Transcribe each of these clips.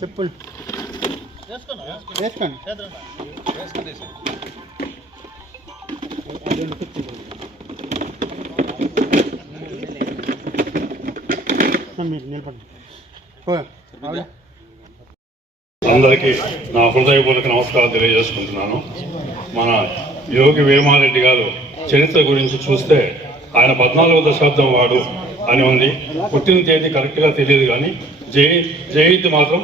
చెప్పులు వేసుకోండి. అందరికీ నా హృదయపూర్వక నమస్కారాలు తెలియజేసుకుంటున్నాను. మన యోగి వేమారెడ్డి గారు చరిత్ర గురించి చూస్తే ఆయన 14వ దశాబ్దం వాడు అని ఉంది. పుట్టిన తేదీ కరెక్ట్గా తెలియదు, కానీ జయంతి మాత్రం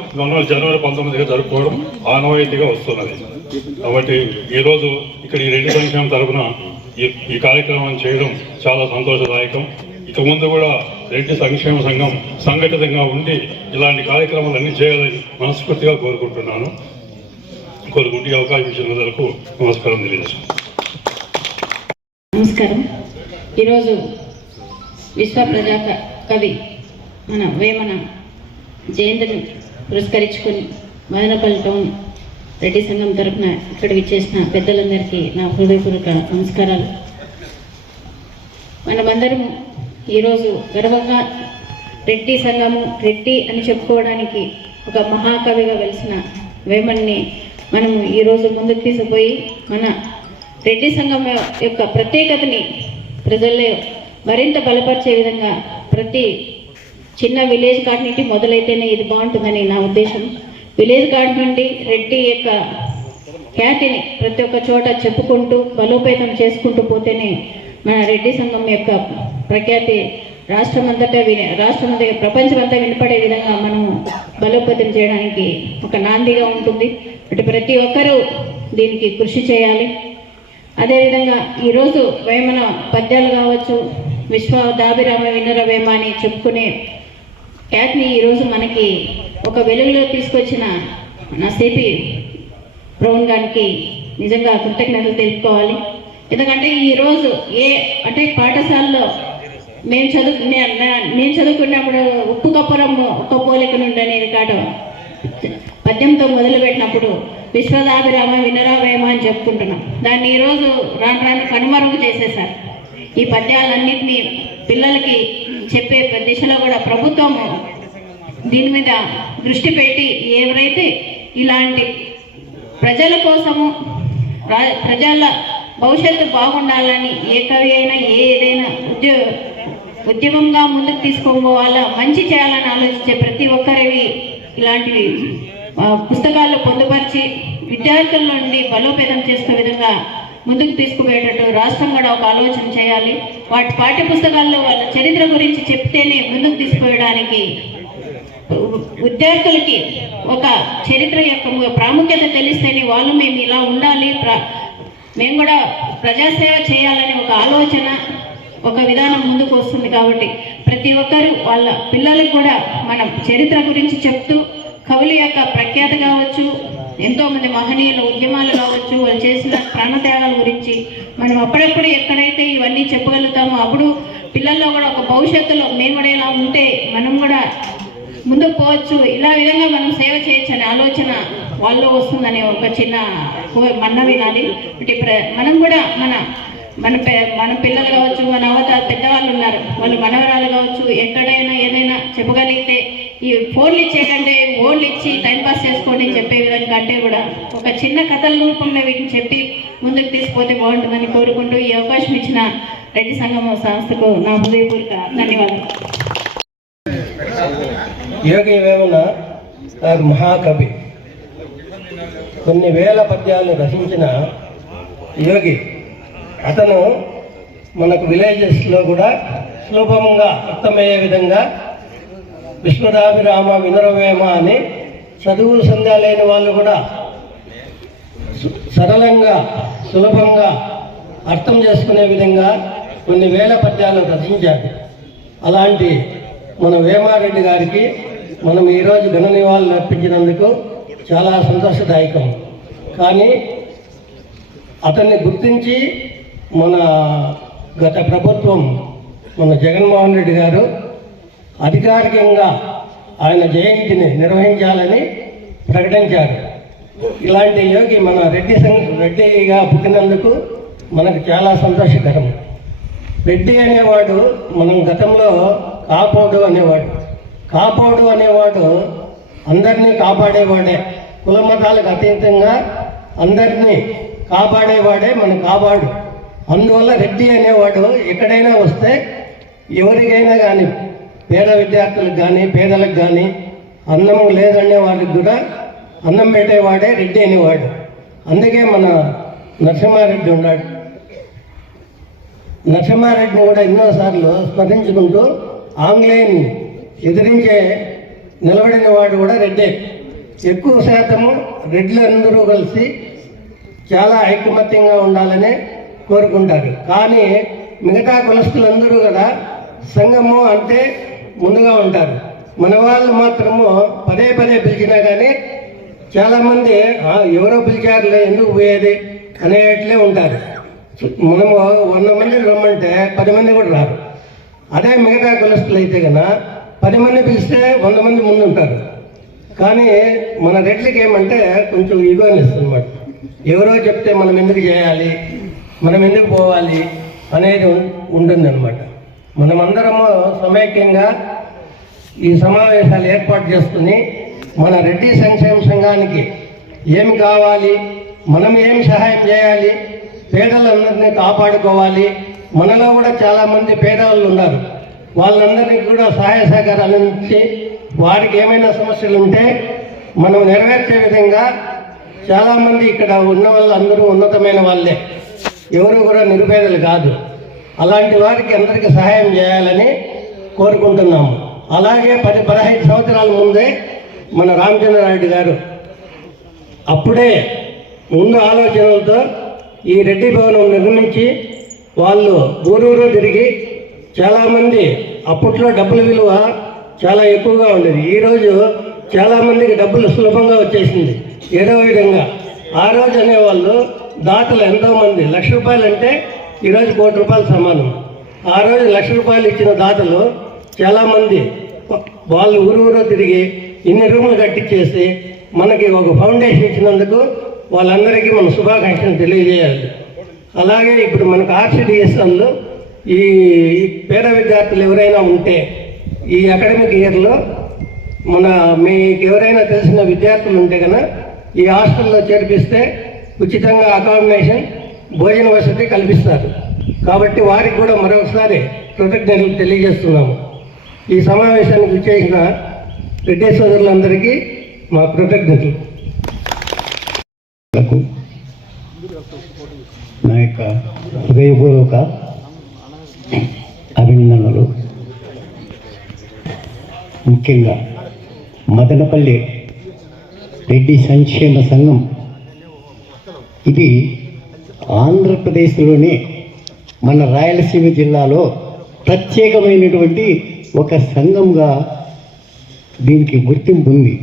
జనవరి 19గా జరుపుకోవడం ఆనవాయితీగా వస్తున్నది. కాబట్టి ఈరోజు ఇక్కడ ఈ రెడ్డి సంక్షేమం తరఫున ఈ కార్యక్రమం చేయడం చాలా సంతోషదాయకం. ఇక ముందు కూడా రెడ్డి సంక్షేమ సంఘం సంఘటితంగా ఉండి ఇలాంటి కార్యక్రమాలన్నీ చేయాలని మనస్ఫూర్తిగా కోరుకుంటూ ఈ అవకాశం ఇచ్చిన వరకు నమస్కారం తెలియజేస్తున్నాను. నమస్కారం. ఈరోజు విశ్వ ప్రజా కవి మన వేమన జయంతిని పురస్కరించుకొని మదనపల్లి టౌన్ రెడ్డి సంఘం తరఫున ఇక్కడ విచ్చేసిన పెద్దలందరికీ నా హృదయపూర్వక నమస్కారాలు. మనమందరం ఈరోజు గర్వంగా రెడ్డి సంఘము రెడ్డి అని చెప్పుకోవడానికి ఒక మహాకవిగా వెలిసిన వేమన్ని మనము ఈరోజు ముందుకు తీసుకుపోయి మన రెడ్డి సంఘం యొక్క ప్రత్యేకతని ప్రజల్లో మరింత బలపరిచే విధంగా ప్రతి చిన్న విలేజ్ గార్డ్ నుండి మొదలైతేనే ఇది బాగుంటుందని నా ఉద్దేశం. విలేజ్ గార్డ్ నుండి రెడ్డి యొక్క ఖ్యాతిని ప్రతి ఒక్క చోట చెప్పుకుంటూ బలోపేతం చేసుకుంటూ పోతేనే మన రెడ్డి సంఘం యొక్క ప్రఖ్యాతి రాష్ట్రమంతటా ప్రపంచమంతా వినపడే విధంగా మనము బలోపేతం చేయడానికి ఒక నాందిగా ఉంటుంది. అంటే ప్రతి ఒక్కరూ దీనికి కృషి చేయాలి. అదేవిధంగా ఈరోజు వేమన పద్యాలు కావచ్చు, విశ్వదాభిరామ వినర వేమ అని చెప్పుకునే ఖ్యాతిని ఈరోజు మనకి ఒక వెలుగులో తీసుకొచ్చిన నా సిపి బ్రౌన్ గారికి నిజంగా కృతజ్ఞతలు తెలుపుకోవాలి. ఎందుకంటే ఈరోజు అంటే పాఠశాలలో నేను చదువుకున్నప్పుడు ఉప్పు కప్పరం ఒక్క పోలిక నుండి అనేది కాదు పద్యంతో మొదలుపెట్టినప్పుడు విశ్వదాభిరామ వినరావేమ అని చెప్పుకుంటున్నాం. దాన్ని ఈరోజు రాను కనుమరుగు చేసేసారు. ఈ పద్యాలన్నింటినీ పిల్లలకి చెప్పే దిశలో కూడా ప్రభుత్వం దీని మీద దృష్టి పెట్టి ఎవరైతే ఇలాంటి ప్రజల కోసము ప్రజల భవిష్యత్తు బాగుండాలని ఏ కవి అయినా ఏదైనా ఉద్యమంగా ముందుకు తీసుకోవాలా, మంచి చేయాలని ఆలోచించే ప్రతి ఒక్కరివి ఇలాంటివి పుస్తకాల్లో పొందుపరిచి విద్యార్థుల నుండి బలోపేతం చేసుకునే విధంగా ముందుకు తీసుకుపోయేటట్టు రాష్ట్రం కూడా ఒక ఆలోచన చేయాలి. వాటి పాఠ్య పుస్తకాల్లో వాళ్ళ చరిత్ర గురించి చెప్తేనే ముందుకు తీసుకుపోయడానికి విద్యార్థులకి ఒక చరిత్ర యొక్క ప్రాముఖ్యత తెలిస్తేనే వాళ్ళు మేము ఇలా ఉండాలి, మేము కూడా ప్రజాసేవ చేయాలని ఒక ఆలోచన ఒక విధానం ముందుకు వస్తుంది. కాబట్టి ప్రతి ఒక్కరూ వాళ్ళ పిల్లలకు కూడా మనం చరిత్ర గురించి చెప్తూ కవుల యొక్క ప్రఖ్యాత కావచ్చు, ఎంతోమంది మహనీయుల ఉద్యమాలు కావచ్చు, వాళ్ళు చేసిన ప్రాణత్యాగాల గురించి మనం అప్పుడప్పుడు ఎక్కడైతే ఇవన్నీ చెప్పగలుగుతామో అప్పుడు పిల్లల్లో కూడా ఒక భవిష్యత్తులో మేము కూడా ఇలా ఉంటే మనం కూడా ముందుకు పోవచ్చు, ఇలా విధంగా మనం సేవ చేయొచ్చు అనే ఆలోచన వాళ్ళు వస్తుందనే ఒక చిన్న మన్న వినాలి. మనం కూడా మన పిల్లలు కావచ్చు, మన అవతార పెద్దవాళ్ళు ఉన్నారు, వాళ్ళు మనవరాలు కావచ్చు, ఎక్కడైనా ఏదైనా చెప్పగలిగితే ఈ ఫోన్లు ఇచ్చేటంటే ఓన్లు ఇచ్చి టైంపాస్ చేసుకోండి చెప్పే విధంగా కంటే కూడా ఒక చిన్న కథల రూపంలో వీటిని చెప్పి ముందుకు తీసుకుపోతే బాగుంటుందని కోరుకుంటూ ఈ అవకాశం ఇచ్చిన రెడ్డి సంఘం సంస్థకు నా హృదయపూర్వక ధన్యవాదాలు. యోగి వేమన మహాకవి, కొన్ని వేల పద్యాలు రచించిన యోగి. అతను మనకు విలేజెస్లో కూడా సులభంగా అర్థమయ్యే విధంగా విశ్వదాభిరామ వినరవేమ అని చదువు సంధ్య లేని వాళ్ళు కూడా సరళంగా సులభంగా అర్థం చేసుకునే విధంగా కొన్ని వేల పద్యాలను రచించారు. అలాంటి మన వేమారెడ్డి గారికి మనం ఈరోజు ఘన నివాళులు అర్పించినందుకు చాలా సంతోషదాయకం. కానీ అతన్ని గుర్తించి మన గత ప్రభుత్వం మన జగన్మోహన్ రెడ్డి గారు అధికారికంగా ఆయన జయంతిని నిర్వహించాలని ప్రకటించారు. ఇలాంటి యోగి మన రెడ్డిగా పుట్టినందుకు మనకు చాలా సంతోషకరం. రెడ్డి అనేవాడు మనం గతంలో కాపోడు అనేవాడు అందరినీ కాపాడేవాడే, కుల మతాలకు అతీతంగా అందరినీ కాపాడేవాడే మన కాపాడు. అందువల్ల రెడ్డి అనేవాడు ఎక్కడైనా వస్తే ఎవరికైనా కానీ, పేద విద్యార్థులకు కానీ పేదలకు కానీ అన్నం లేదనే వాళ్ళకి కూడా అన్నం పెట్టేవాడే రెడ్డి అనేవాడు. అందుకే మన నరసింహారెడ్డి ఉన్నాడు. నరసింహారెడ్డిని కూడా ఎన్నోసార్లు స్మరించుకుంటూ ఆంగ్లేయుని ఎదిరించే నిలబడిన వాడు కూడా రెడ్డే. ఎక్కువ శాతము రెడ్లందరూ కలిసి చాలా ఐకమత్యంగా ఉండాలని కోరుకుంటారు. కానీ మిగతా కులస్తులందరూ కూడా సంఘము అంటే ముందుగా ఉంటారు. మన వాళ్ళు మాత్రము పదే పిలిచినా కానీ చాలామంది ఎవరో పిలిచారులే ఎందుకు పోయేది అనేట్లే ఉంటారు. మనము 100 మందిని రమ్మంటే 10 మంది కూడా రారు. అదే మిగతా కులస్తులు అయితే కన్నా 10 మంది పిలిస్తే 100 మంది ముందు ఉంటారు. కానీ మన రెడ్లకి ఏమంటే కొంచెం ఈగోని ఇస్తుందన్నమాట. ఎవరో చెప్తే మనం ఎందుకు చేయాలి, మనం ఎందుకు పోవాలి అనేది ఉంటుందన్నమాట. మనమందరము సమైక్యంగా ఈ సమావేశాలు ఏర్పాటు చేసుకుని మన రెడ్డి సంక్షేమ సంఘానికి ఏమి కావాలి, మనం ఏమి సహాయం చేయాలి, పేదలందరినీ కాపాడుకోవాలి. మనలో కూడా చాలామంది పేదవాళ్ళు ఉన్నారు. వాళ్ళందరినీ కూడా సహాయ సహకారాలు అందించి వారికి ఏమైనా సమస్యలు ఉంటే మనం నెరవేర్చే విధంగా చాలామంది ఇక్కడ ఉన్న వాళ్ళందరూ ఉన్నతమైన వాళ్ళే, ఎవరు కూడా నిరుపేదలు కాదు. అలాంటి వారికి అందరికీ సహాయం చేయాలని కోరుకుంటున్నాము. అలాగే 10-15 సంవత్సరాల ముందే మన రామచంద్రారెడ్డి గారు అప్పుడే ముందు ఆలోచనలతో ఈ రెడ్డి భవనం నిర్మించి వాళ్ళు ఊరూరు తిరిగి చాలామంది, అప్పట్లో డబ్బుల విలువ చాలా ఎక్కువగా ఉండేది. ఈరోజు చాలామందికి డబ్బులు సులభంగా వచ్చేసింది ఏదో విధంగా. ఆ రోజు అనేవాళ్ళు దాతలు ఎంతోమంది, ₹1,00,000 అంటే ఈరోజు ₹1,00,00,000 సమానం. ఆ రోజు ₹1,00,000 ఇచ్చిన దాతలు చాలామంది వాళ్ళు ఊరు తిరిగి ఇన్ని రూములు కట్టించేసి మనకి ఒక ఫౌండేషన్ ఇచ్చినందుకు వాళ్ళందరికీ మన శుభాకాంక్షలు తెలియజేయాలి. అలాగే ఇప్పుడు మనకు RCDSలో ఈ పేద విద్యార్థులు ఎవరైనా ఉంటే ఈ అకాడమిక్ ఇయర్లో మీకు ఎవరైనా తెలిసిన విద్యార్థులు ఉంటే కనుక ఈ హాస్టల్లో చేర్పిస్తే ఉచితంగా అకామిడేషన్, భోజన వసతి కల్పిస్తారు. కాబట్టి వారికి కూడా మరొకసారి కృతజ్ఞతలు తెలియజేస్తున్నాము. ఈ సమావేశానికి విచ్చేసిన రెడ్డి సోదరులందరికీ మా కృతజ్ఞతలు. నా యొక్క హృదయపూర్వక అభినందనలు. ముఖ్యంగా మదనపల్లి రెడ్డి సంక్షేమ సంఘం ఇది ఆంధ్రప్రదేశ్లోనే మన రాయలసీమ జిల్లాలో ప్రత్యేకమైనటువంటి ఒక సంఘంగా దీనికి గుర్తింపు ఉంది.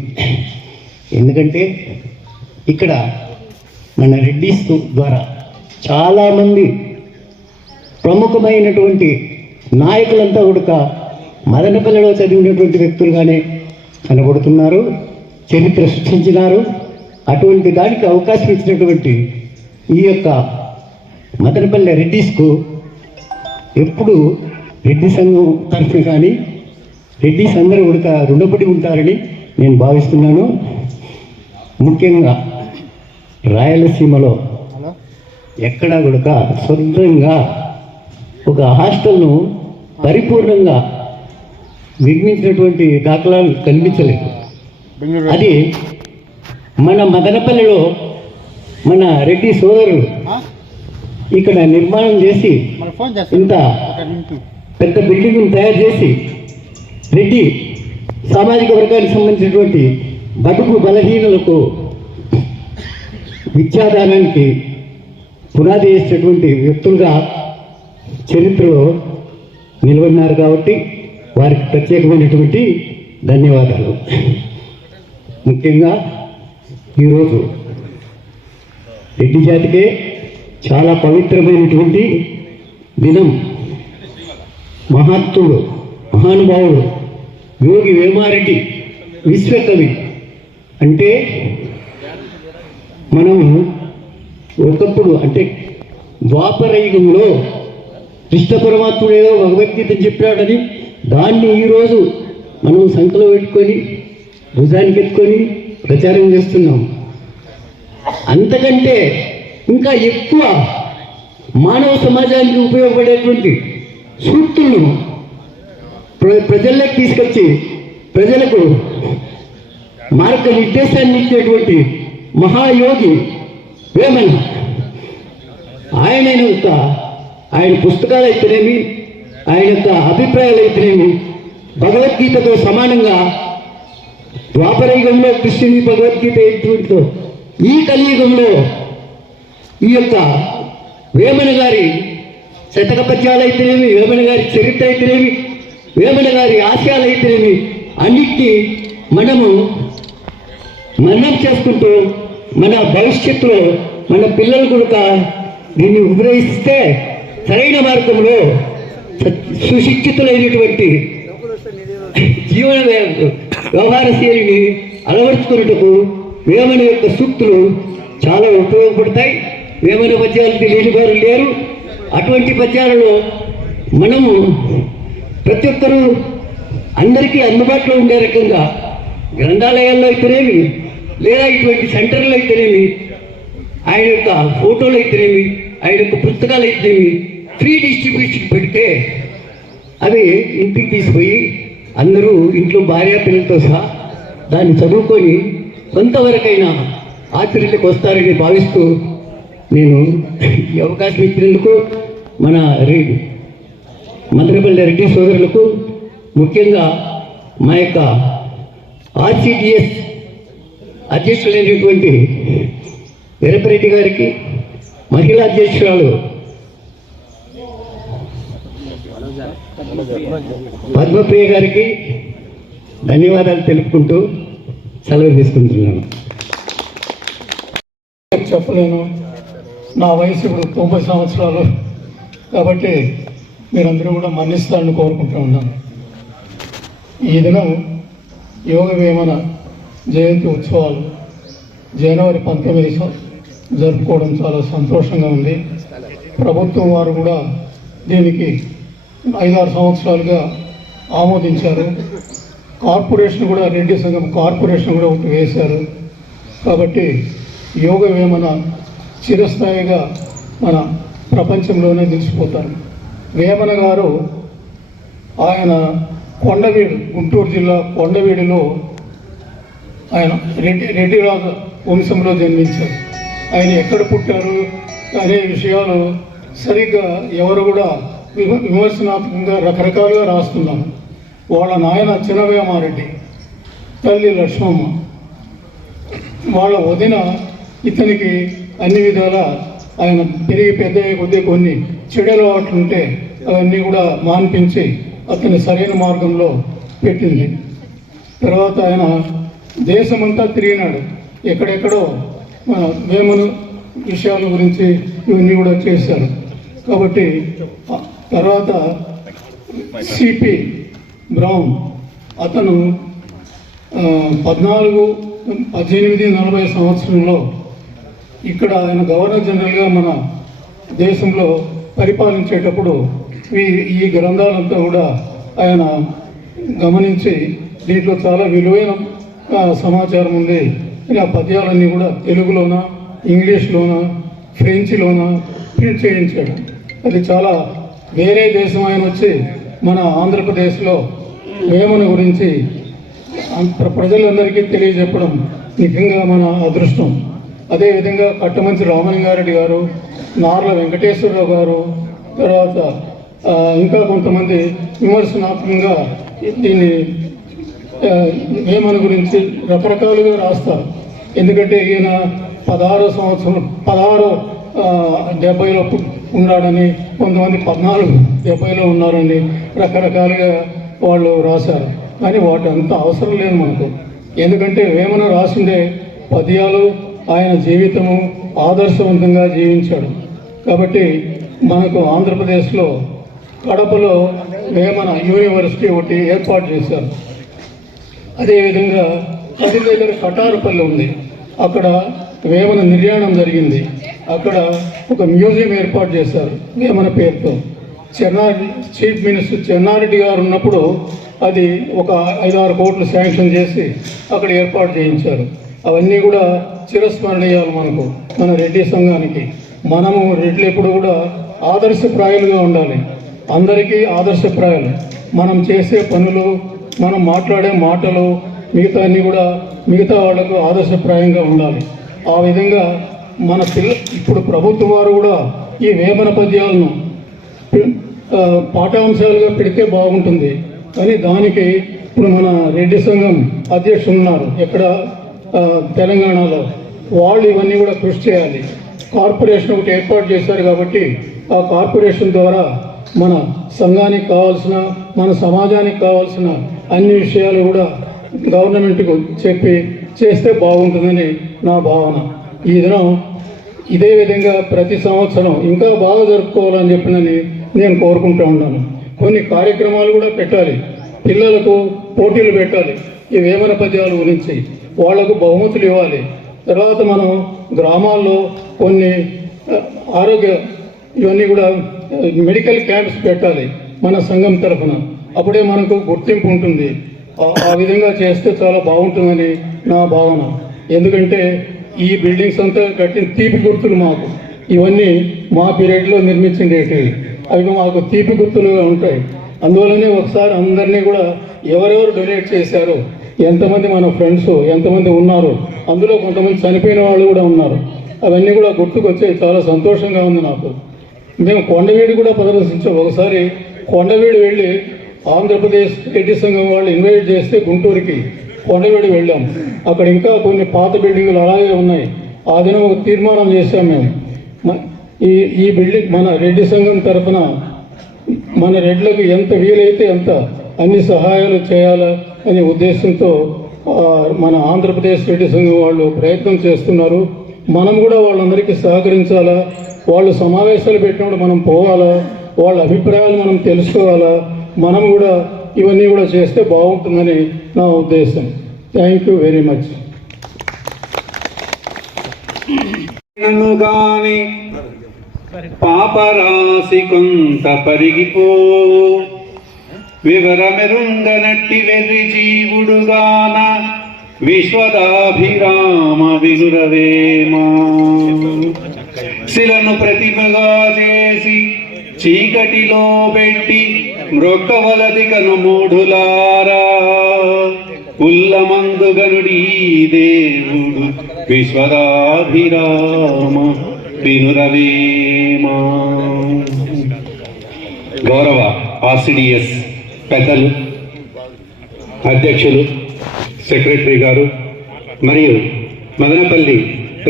ఎందుకంటే ఇక్కడ మన రెడ్డిస్ ద్వారా చాలామంది ప్రముఖమైనటువంటి నాయకులంతా కూడా మదనపల్లిలో చదివినటువంటి వ్యక్తులుగానే కనబడుతున్నారు, చరిత్ర సృష్టించినారు. అటువంటి దానికి అవకాశం ఇచ్చినటువంటి ఈ యొక్క మదనపల్లి రెడ్డిస్కు ఎప్పుడు రెడ్డి సంఘం తరఫున కానీ రెడ్డిస్ అందరూ కూడా రుణపడి ఉంటారని నేను భావిస్తున్నాను. ముఖ్యంగా రాయలసీమలో ఎక్కడా కూడా సొంతంగా ఒక హాస్టల్ను పరిపూర్ణంగా నిర్మించినటువంటి దాఖలాలు కనిపించలేదు. అది మన మదనపల్లిలో మన రెడ్డి సోదరులు ఇక్కడ నిర్మాణం చేసి ఇంత పెద్ద బిల్డింగ్ను తయారు చేసి రెడ్డి సామాజిక వర్గానికి సంబంధించినటువంటి బడుగు బలహీనులకు విద్యాదానానికి పునాది వేసినటువంటి వ్యక్తులుగా చరిత్రలో నిలబడినారు కాబట్టి వారికి ప్రత్యేకమైనటువంటి ధన్యవాదాలు. ముఖ్యంగా ఈరోజు రెడ్డి జాతికే చాలా పవిత్రమైనటువంటి దినం. మహాత్ముడు, మహానుభావుడు యోగి వేమారెడ్డి విశ్వకవి అంటే మనం ఒకప్పుడు అంటే ద్వాపర యుగంలో కృష్ణ పరమాత్ముడు ఏదో భగవద్గీత చెప్పాడని దాన్ని ఈరోజు మనం సంకలో పెట్టుకొని భుజానికి ఎత్తుకొని ప్రచారం చేస్తున్నాం. అంతకంటే ఇంకా ఎక్కువ మానవ సమాజానికి ఉపయోగపడేటువంటి సూక్తులను ప్రజల్లోకి తీసుకొచ్చి ప్రజలకు మార్గనిర్దేశాన్ని ఇచ్చేటువంటి మహాయోగి వేమన. ఆయన పుస్తకాలు అయితేనేమి, ఆయన యొక్క అభిప్రాయాలు అయితేనేమి భగవద్గీతతో సమానంగా ద్వాపర యుగంలో కృష్ణుని భగవద్గీత ఎత్తుతో ఈ కలియుగంలో ఈ యొక్క వేమన గారి శతక పద్యాలు అయితేనేమి, వేమన గారి చరిత్ర అయితేనేమి, వేమన గారి ఆశయాలు అయితేనేమి అన్నిటినీ మనము మననం చేసుకుంటూ మన భవిష్యత్తులో మన పిల్లలు కూడా దీన్ని ఉపయోగిస్తే సరైన మార్గంలో సుశిక్షితులైనటువంటి జీవన వ్యవహార శైలిని అలవర్చుకున్నట్టుకు వేమన యొక్క సూక్తులు చాలా ఉపయోగపడతాయి. వేమన పద్యాలు తెలియని వారు లేరు. అటువంటి పద్యాలలో మనము ప్రతి ఒక్కరూ అందరికీ అందుబాటులో ఉండే రకంగా గ్రంథాలయాల్లో అయితేనేమి, లేదా ఇటువంటి సెంటర్లు అయితేనేమి, ఆయన యొక్క ఫోటోలు అయితేనేమి, ఆయన యొక్క పుస్తకాలు అయితేనేమి ఫ్రీ డిస్ట్రిబ్యూషన్ పెడితే అవి ఇంటికి తీసుకుపోయి అందరూ ఇంట్లో భార్య పిల్లలతో సహా దాన్ని చదువుకొని కొంతవరకైనా ఆచరణకు వస్తారని భావిస్తూ నేను ఈ అవకాశం ఇచ్చినందుకు మన మదనపల్లి రెడ్డి సోదరులకు, ముఖ్యంగా మా యొక్క ఆర్సిడిఎస్ అధ్యక్షులైనటువంటి వీరపరెడ్డి గారికి, మహిళా అధ్యక్షురాలు పద్మప్రియ గారికి ధన్యవాదాలు తెలుపుకుంటూ సెలవు తీసుకుంటున్నాను. చెప్పలేను, నా వయసు ఇప్పుడు 90 సంవత్సరాలు కాబట్టి మీరందరూ కూడా మన్నిస్తారని కోరుకుంటూ ఉన్నాను. ఈ దినం యోగ వేమన జయంతి ఉత్సవాలు జనవరి 19 జరుపుకోవడం చాలా సంతోషంగా ఉంది. ప్రభుత్వం వారు కూడా దీనికి 5-6 సంవత్సరాలుగా ఆమోదించారు. కార్పొరేషన్ కూడా, రెడ్డి సంఘం కార్పొరేషన్ కూడా ఒకటి వేశారు. కాబట్టి యోగ వేమన చిరస్థాయిగా మన ప్రపంచంలోనే నిలిచిపోతారు. వేమన గారు ఆయన కొండవీడు, గుంటూరు జిల్లా కొండవీడులో ఆయన రెడ్డి రాజు వంశంలో జన్మించారు. ఆయన ఎక్కడ పుట్టారు అనే విషయాలు సరిగ్గా ఎవరు కూడా విమర్శనాత్మకంగా రకరకాలుగా రాస్తున్నారు. వాళ్ళ నాయన చినవేమారెడ్డి, తల్లి లక్ష్మమ్మ, వాళ్ళ వదిన ఇతనికి అన్ని విధాలా ఆయన పెరిగి పెద్ద కొద్ది కొన్ని చెడు అలవాట్లుంటే అవన్నీ కూడా మాన్పించి అతన్ని సరైన మార్గంలో పెట్టింది. తర్వాత ఆయన దేశమంతా తిరిగినాడు. ఎక్కడెక్కడో మన వేమన విషయాల గురించి ఇవన్నీ కూడా చేశారు. కాబట్టి తర్వాత సిపి బ్రౌన్ అతను 1840 సంవత్సరంలో ఇక్కడ ఆయన గవర్నర్ జనరల్గా మన దేశంలో పరిపాలించేటప్పుడు ఈ గ్రంథాలంతా కూడా ఆయన గమనించి దీంట్లో చాలా విలువైన సమాచారం ఉంది. ఆ పద్యాలన్నీ కూడా తెలుగులోన, ఇంగ్లీష్లోన, ఫ్రెంచ్లోన ప్రింట్ చేయించాడు. అది చాలా వేరే దేశం ఆయన వచ్చి మన ఆంధ్రప్రదేశ్లో వేమన గురించి ప్రజలందరికీ తెలియజెప్పడం నిజంగా మన అదృష్టం. అదేవిధంగా కట్టమంచి రామలింగారెడ్డి గారు, నార్ల వెంకటేశ్వరరావు గారు, తర్వాత ఇంకా కొంతమంది విమర్శనాత్మకంగా దీన్ని వేమన గురించి రకరకాలుగా రాస్తారు. ఎందుకంటే ఈయన 1670లో ఉన్నాడని, కొంతమంది 1470లో ఉన్నారని రకరకాలుగా వాళ్ళు రాశారు. కానీ వాటి అంత అవసరం లేదు మనకు. ఎందుకంటే వేమన రాసిందే పద్యాలు, ఆయన జీవితము ఆదర్శవంతంగా జీవించాడు. కాబట్టి మనకు ఆంధ్రప్రదేశ్లో కడపలో వేమన యూనివర్సిటీ ఒకటి ఏర్పాటు చేశారు. అదేవిధంగా అది దగ్గర కటారుపల్లి ఉంది, అక్కడ వేమన నిర్యాణం జరిగింది. అక్కడ ఒక మ్యూజియం ఏర్పాటు చేశారు వేమన పేరుతో. చీఫ్ మినిస్టర్ చెన్నారెడ్డి గారు ఉన్నప్పుడు అది ఒక 5-6 కోట్లు శాంక్షన్ చేసి అక్కడ ఏర్పాటు చేయించారు. అవన్నీ కూడా చిరస్మరణీయాలు మనకు, మన రెడ్డి సంఘానికి. మనము రెడ్లు ఎప్పుడు కూడా ఆదర్శప్రాయాలుగా ఉండాలి, అందరికీ ఆదర్శప్రాయాలు. మనం చేసే పనులు, మనం మాట్లాడే మాటలు, మిగతా అన్నీ కూడా మిగతా వాళ్లకు ఆదర్శప్రాయంగా ఉండాలి. ఆ విధంగా మన ఇప్పుడు ప్రభుత్వం వారు కూడా ఈ వేమన పద్యాలను పాఠాంశాలుగా పెడితే బాగుంటుంది. కానీ దానికి ఇప్పుడు మన రెడ్డి సంఘం అధ్యక్షులు ఉన్నారు ఎక్కడ, తెలంగాణలో. వాళ్ళు ఇవన్నీ కూడా కృషి చేయాలి. కార్పొరేషన్ ఒకటి ఏర్పాటు చేశారు కాబట్టి ఆ కార్పొరేషన్ ద్వారా మన సంఘానికి కావాల్సిన, మన సమాజానికి కావాల్సిన అన్ని విషయాలు కూడా గవర్నమెంట్కు చెప్పి చేస్తే బాగుంటుందని నా భావన. ఈ దినం ఇదే విధంగా ప్రతి సంవత్సరం ఇంకా బాగా జరుపుకోవాలని చెప్పినని నేను కోరుకుంటూ ఉన్నాను. కొన్ని కార్యక్రమాలు కూడా పెట్టాలి, పిల్లలకు పోటీలు పెట్టాలి ఈ వేమన పద్యాల గురించి, వాళ్లకు బహుమతులు ఇవ్వాలి. తర్వాత మనం గ్రామాల్లో కొన్ని ఆరోగ్య ఇవన్నీ కూడా మెడికల్ క్యాంప్స్ పెట్టాలి మన సంఘం తరఫున, అప్పుడే మనకు గుర్తింపు ఉంటుంది. ఆ విధంగా చేస్తే చాలా బాగుంటుందని నా భావన. ఎందుకంటే ఈ బిల్డింగ్స్ అంతా కట్టిన తీపి గుర్తులు మాకు, ఇవన్నీ మా పీరియడ్లో నిర్మించిండేటివి, అవి మాకు తీపి గుర్తులుగా ఉంటాయి. అందువల్లనే ఒకసారి అందరినీ కూడా ఎవరెవరు డొనేట్ చేశారు, ఎంతమంది మన ఫ్రెండ్స్ ఎంతమంది ఉన్నారు, అందులో కొంతమంది చనిపోయిన వాళ్ళు కూడా ఉన్నారు, అవన్నీ కూడా గుర్తుకొచ్చాయి. చాలా సంతోషంగా ఉంది నాకు. మేము కొండవీడు కూడా ప్రదర్శించాం. ఒకసారి కొండవీడు వెళ్ళి ఆంధ్రప్రదేశ్ రెడ్డి సంఘం వాళ్ళు ఇన్వైట్ చేస్తే గుంటూరుకి కొండవీడు వెళ్ళాం. అక్కడ ఇంకా కొన్ని పాత బిల్డింగులు అలాగే ఉన్నాయి. ఆ దినం ఒక తీర్మానం చేశాం మేము, ఈ బిల్డింగ్ మన రెడ్డి సంఘం తరఫున మన రెడ్లకు ఎంత వీలైతే అంత అన్ని సహాయాలు చేయాలా అనే ఉద్దేశంతో మన ఆంధ్రప్రదేశ్ రెడ్డి సంఘం వాళ్ళు ప్రయత్నం చేస్తున్నారు. మనం కూడా వాళ్ళందరికీ సహకరించాలా, వాళ్ళు సమావేశాలు పెట్టినప్పుడు మనం పోవాలా, వాళ్ళ అభిప్రాయాలు మనం తెలుసుకోవాలా, మనం కూడా ఇవన్నీ కూడా చేస్తే బాగుంటుందని నా ఉద్దేశం. Thank you very much. గాని పాపరాశి కొంత పరిగిపో వివరమెరుంగనట్టి వెర్రి జీవుడుగాన విశ్వదాభిరామ వినురవేమా శిలను ప్రతిమగా చేసి చీకటిలో పెట్టి మ్రొక్కవలది కను మూఢులారా ఉల్లమందుగనుడీ దేవుడు విశ్వదాభిరామ వినురవేమా. గౌరవ ఆర్సిడిఎస్ పెద్దలు, అధ్యక్షులు, సెక్రటరీ గారు మరియు మదనపల్లి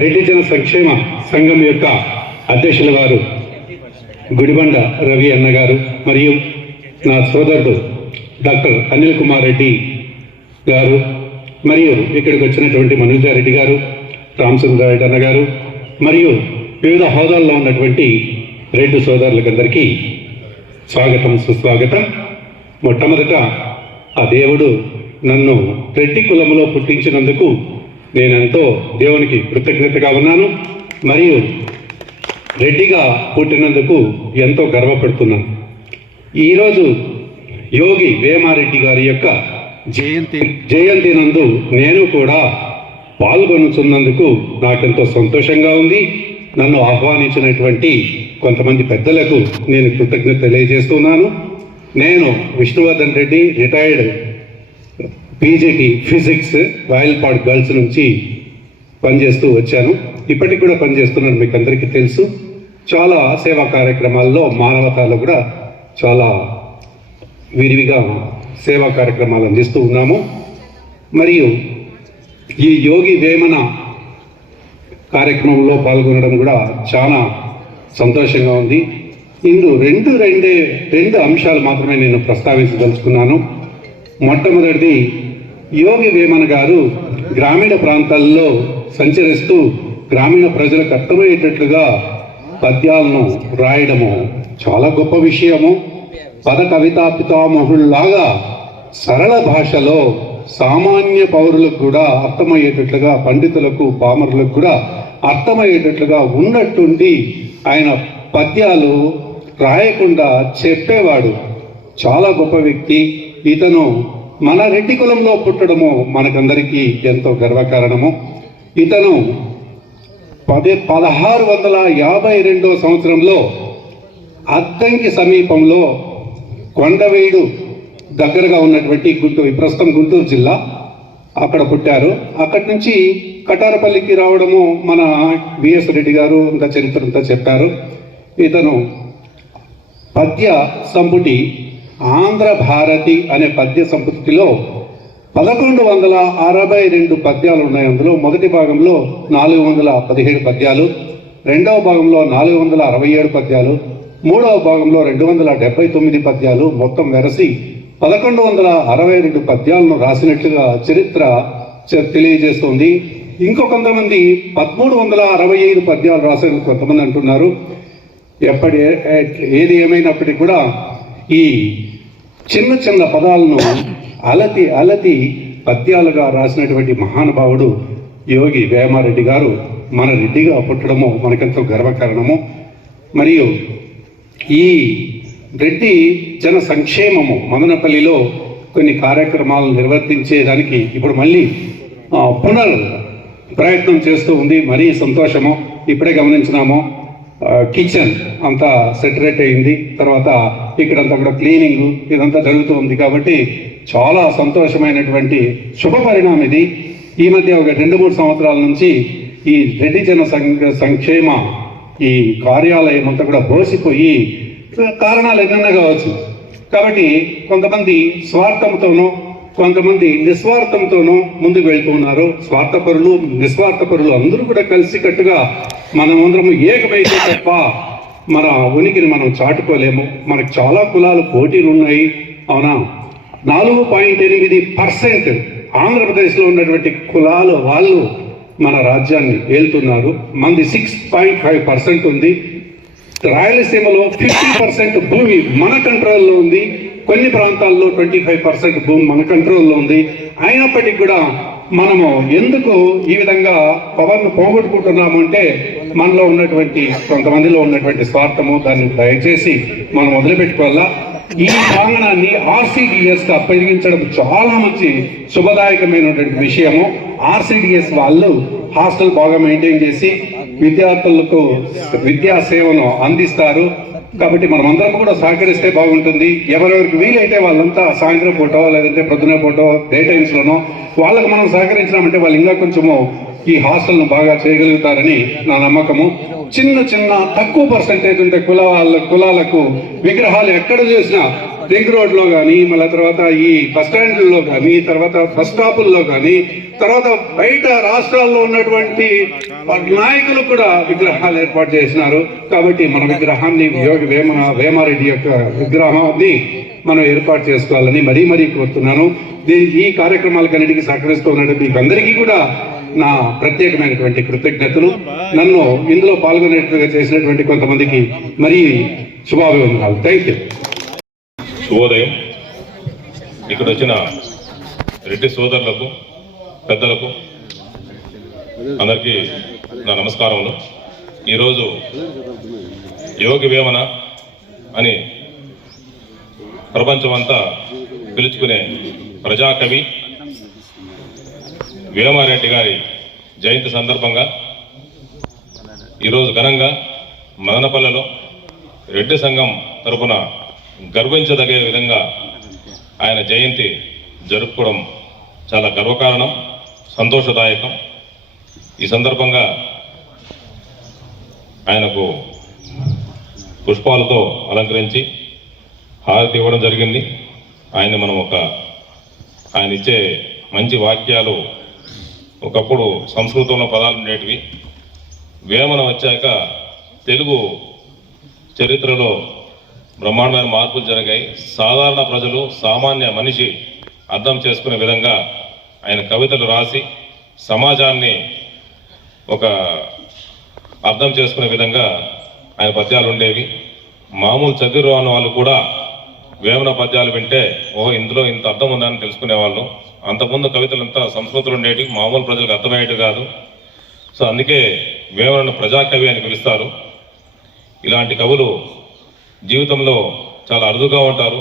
రెడ్డి జన సంక్షేమ సంఘం యొక్క అధ్యక్షుల గారు గుడిబండ రవి అన్న గారు మరియు నా సోదరుడు డాక్టర్ అనిల్ కుమార్ రెడ్డి గారు మరియు ఇక్కడికి వచ్చినటువంటి మనోజారెడ్డి గారు, రామచంద్రారెడ్డి అన్న గారు మరియు వివిధ హోదాల్లో ఉన్నటువంటి రెడ్డి సోదరులకందరికీ స్వాగతం, సుస్వాగతం. మొట్టమొదట ఆ దేవుడు నన్ను రెడ్డి కులంలో పుట్టించినందుకు నేనెంతో దేవునికి కృతజ్ఞతగా ఉన్నాను మరియు రెడ్డిగా పుట్టినందుకు ఎంతో గర్వపడుతున్నాను. ఈరోజు యోగి వేమారెడ్డి గారి యొక్క జయంతి నందు నేను కూడా పాల్గొనుచున్నందుకు నాకెంతో సంతోషంగా ఉంది. నన్ను ఆహ్వానించినటువంటి కొంతమంది పెద్దలకు నేను కృతజ్ఞత తెలియజేస్తున్నాను. నేను Vishnuvardhan Reddy, retired PGT physics, Rayalpad girls నుంచి పనిచేస్తూ వచ్చాను. ఇప్పటికి కూడా పనిచేస్తున్నాను, మీకు అందరికీ తెలుసు. చాలా సేవా కార్యక్రమాల్లో మానవతాలో కూడా చాలా విరివిగా సేవా కార్యక్రమాలు అందిస్తూ ఉన్నాము. మరియు ఈ యోగి వేమన కార్యక్రమంలో పాల్గొనడం కూడా చాలా సంతోషంగా ఉంది. ఇందు రెండు అంశాలు మాత్రమే నేను ప్రస్తావించదలుచుకున్నాను. మొట్టమొదటిది, యోగి వేమన గారు గ్రామీణ ప్రాంతాల్లో సంచరిస్తూ గ్రామీణ ప్రజలకు అర్థమయ్యేటట్లుగా పద్యాలను రాయడము చాలా గొప్ప విషయము. పద కవితా పితామహుల్లాగా సరళ భాషలో సామాన్య పౌరులకు కూడా అర్థమయ్యేటట్లుగా, పండితులకు పామరులకు కూడా అర్థమయ్యేటట్లుగా ఉన్నట్టుండి ఆయన పద్యాలు రాయకుండా చెప్పేవాడు. చాలా గొప్ప వ్యక్తి ఇతను. మన రెడ్డి కులంలో పుట్టడము మనకందరికీ ఎంతో గర్వకారణము. ఇతను 1652 సంవత్సరంలో అద్దంకి సమీపంలో కొండవేడు దగ్గరగా ఉన్నటువంటి ప్రస్తుతం గుంటూరు జిల్లా, అక్కడ పుట్టారు. అక్కడి నుంచి కటారపల్లికి రావడము మన బిఎస్ రెడ్డి గారు అంత చరిత్ర అంతా చెప్పారు. ఇతను పద్య సంపుటి ఆంధ్ర భారతి అనే పద్య సంపుటిలో 1162 పద్యాలు ఉన్నాయి. అందులో మొదటి భాగంలో 417 పద్యాలు, రెండవ భాగంలో 467 పద్యాలు, మూడవ భాగంలో 279 పద్యాలు, మొత్తం వెరసి 1162 పద్యాలను రాసినట్లుగా చరిత్ర తెలియజేస్తుంది. ఇంకొంతమంది 1365 పద్యాలు రాసిన కొంతమంది అంటున్నారు. ఏది ఏమైనప్పటికీ కూడా ఈ చిన్న చిన్న పదాలను అలతి పద్యాలుగా రాసినటువంటి మహానుభావుడు యోగి వేమారెడ్డి గారు మన రెడ్డిగా పుట్టడము మనకెంతో గర్వకారణము. మరియు ఈ రెడ్డి జన సంక్షేమము మదనపల్లిలో కొన్ని కార్యక్రమాలను నిర్వర్తించేదానికి ఇప్పుడు మళ్ళీ ప్రయత్నం చేస్తూ ఉంది. మరీ సంతోషము. ఇప్పుడే గమనించినాము, కిచెన్ అంతా సెటరేట్ అయింది. తర్వాత ఇక్కడంతా కూడా క్లీనింగ్ ఇదంతా జరుగుతూ ఉంది. కాబట్టి చాలా సంతోషమైనటువంటి శుభ పరిణామం ఇది. ఈ మధ్య ఒక 2-3 సంవత్సరాల నుంచి ఈ రెడ్డి జన సంక్షేమ ఈ కార్యాలయం అంతా కూడా బోసిపోయి, కారణాలు ఎన్నన్నా కావచ్చు. కాబట్టి కొంతమంది స్వార్థంతోనూ కొంతమంది నిస్వార్థంతోనూ ముందుకు వెళ్తూ ఉన్నారు. స్వార్థపరులు నిస్వార్థపరులు అందరూ కూడా కలిసికట్టుగా మనమందరము ఏకమైతే తప్ప మన ఉనికిని మనం చాటుకోలేము. మనకు చాలా కులాలు పోటీలు ఉన్నాయి. అవునా, 4.8% ఆంధ్రప్రదేశ్లో ఉన్నటువంటి కులాలు వాళ్ళు మన రాజ్యాన్ని ఏలుతున్నారు. మంది 6.5% ఉంది. రాయలసీమలో 50% భూమి మన కంట్రోల్లో ఉంది. కొన్ని ప్రాంతాల్లో 25% భూమి మన కంట్రోల్లో ఉంది. అయినప్పటికీ కూడా మనము ఎందుకు ఈ విధంగా పవర్ను పోగొట్టుకుంటున్నాము అంటే మనలో ఉన్నటువంటి కొంతమందిలో ఉన్నటువంటి స్వార్థము. దాన్ని దయచేసి మనం వదిలిపెట్టుకోవాలా. ఈ ప్రాంగణాన్ని RCDS గా అప్పగించడం చాలా మంచి శుభదాయకమైనటువంటి విషయము. RCDS వాళ్ళు హాస్టల్ బాగా మెయింటైన్ చేసి విద్యార్థులకు విద్యా సేవను అందిస్తారు. కాబట్టి మనం అందరం కూడా సహకరిస్తే బాగుంటుంది. ఎవరెవరికి వీలైతే వాళ్ళంతా సాయంత్రం పూటో లేదంటే ప్రొద్దున పూటో డే టైమ్స్లోనో వాళ్ళకు మనం సహకరించినామంటే వాళ్ళు ఇంకా కొంచెము ఈ హాస్టల్ను బాగా చేయగలుగుతారని నా నమ్మకము. చిన్న తక్కువ పర్సంటేజ్ ఉంటే కులాలకు విగ్రహాలు ఎక్కడ చూసినా రింగ్ రోడ్లో కానీ, మళ్ళీ తర్వాత ఈ బస్ స్టాండ్లలో కానీ, తర్వాత బస్ స్టాపుల్లో కానీ, తర్వాత బయట రాష్ట్రాల్లో ఉన్నటువంటి నాయకులు కూడా విగ్రహాలు ఏర్పాటు చేసినారు. కాబట్టి మన విగ్రహాన్ని యోగి వేమారెడ్డి యొక్క విగ్రహాన్ని మనం ఏర్పాటు చేసుకోవాలని మరీ కోరుతున్నాను. ఈ కార్యక్రమాలకన్నిటికీ సహకరిస్తూ ఉన్నటువంటి మీకు అందరికీ కూడా నా ప్రత్యేకమైనటువంటి కృతజ్ఞతలు. నన్ను ఇందులో పాల్గొనేట్టుగా చేసినటువంటి కొంతమందికి మరీ శుభాభివందనాలు. Thank you. శుభోదయం. ఇక్కడ వచ్చిన రెడ్డి సోదరులకు, పెద్దలకు అందరికీ నా నమస్కారములు. ఈరోజు యోగి వేమన అని ప్రపంచమంతా పిలుచుకునే ప్రజాకవి వేమారెడ్డి గారి జయంతి సందర్భంగా ఈరోజు ఘనంగా మదనపల్లెలో రెడ్డి సంఘం తరపున గర్వించదగే విధంగా ఆయన జయంతి జరుపుకోవడం చాలా గర్వకారణం, సంతోషదాయకం. ఈ సందర్భంగా ఆయనకు పుష్పాలతో అలంకరించి హారతి ఇవ్వడం జరిగింది. మనం ఆయన ఇచ్చే మంచి వాక్యాలు ఒకప్పుడు సంస్కృతంలో పదాలు ఉండేటివి, వేమన వచ్చాక తెలుగు చరిత్రలో బ్రహ్మాండమైన మార్పులు జరిగాయి. సాధారణ ప్రజలు, సామాన్య మనిషి అర్థం చేసుకునే విధంగా ఆయన కవితలు రాసి సమాజాన్ని ఒక అర్థం చేసుకునే విధంగా ఆయన పద్యాలు ఉండేవి. మామూలు చదువు రాని వాళ్ళు కూడా వేమన పద్యాలు వింటే ఓహో ఇందులో ఇంత అర్థం ఉందని తెలుసుకునేవాళ్ళు. అంతకుముందు కవితలు అంతా సంస్కృతులు ఉండేవి, మామూలు ప్రజలకు అర్థమయ్యేవి కాదు. సో అందుకే వేమనను ప్రజాకవి అని పిలుస్తారు. ఇలాంటి కవులు జీవితంలో చాలా అరుదుగా ఉంటారు.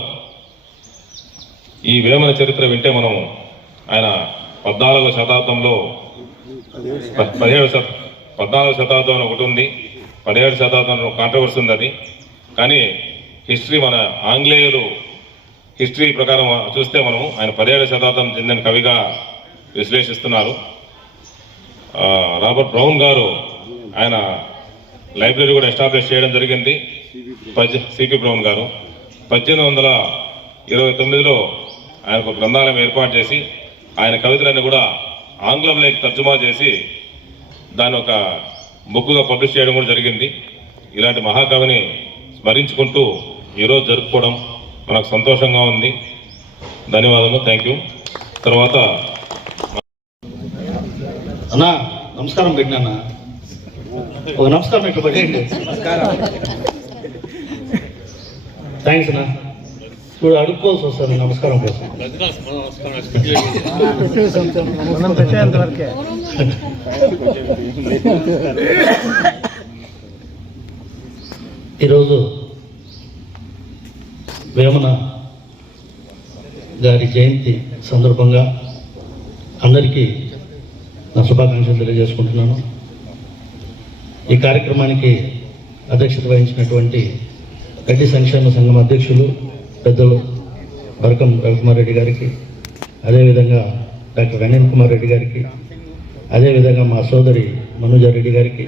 ఈ వేమన చరిత్ర వింటే మనం ఆయన 14వ శతాబ్దంలో 14వ శతాబ్దం ఒకటి ఉంది, 17వ శతాబ్దంలో కాంట్రవర్సీ ఉంది అది. కానీ హిస్టరీ మన ఆంగ్లేయులు హిస్టరీ ప్రకారం చూస్తే మనం ఆయన 17వ శతాబ్దం చెందిన కవిగా విశ్లేషిస్తున్నారు. రాబర్ట్ బ్రౌన్ గారు ఆయన లైబ్రరీ కూడా ఎస్టాబ్లిష్ చేయడం జరిగింది. సిపి బ్రౌన్ గారు 1829లో ఆయన ఒక గ్రంథాలయం ఏర్పాటు చేసి ఆయన కవితలన్నీ కూడా ఆంగ్లంలోకి తర్జుమా చేసి దాన్ని ఒక బుక్గా పబ్లిష్ చేయడం కూడా జరిగింది. ఇలాంటి మహాకవిని స్మరించుకుంటూ ఈరోజు జరుపుకోవడం మనకు సంతోషంగా ఉంది. ధన్యవాదాలు. Thank you. తర్వాత అన్నా నమస్కారం పెట్టినా, ఒక నమస్కారం ఇట్లా పెట్టేయండి. థ్యాంక్స్ అన్నా. ఇప్పుడు అడుక్కోవాల్సి వస్తుంది నమస్కారం కోసం. ఈరోజు వేమన గారి జయంతి సందర్భంగా అందరికీ నా శుభాకాంక్షలు తెలియజేసుకుంటున్నాను. ఈ కార్యక్రమానికి అధ్యక్షత వహించినటువంటి రెడ్డి సంక్షేమ సంఘం అధ్యక్షులు పెద్దలు బరకం రవికుమార్ రెడ్డి గారికి, అదేవిధంగా డాక్టర్ అనిల్ కుమార్ రెడ్డి గారికి, అదేవిధంగా మా సోదరి మనోజారెడ్డి గారికి,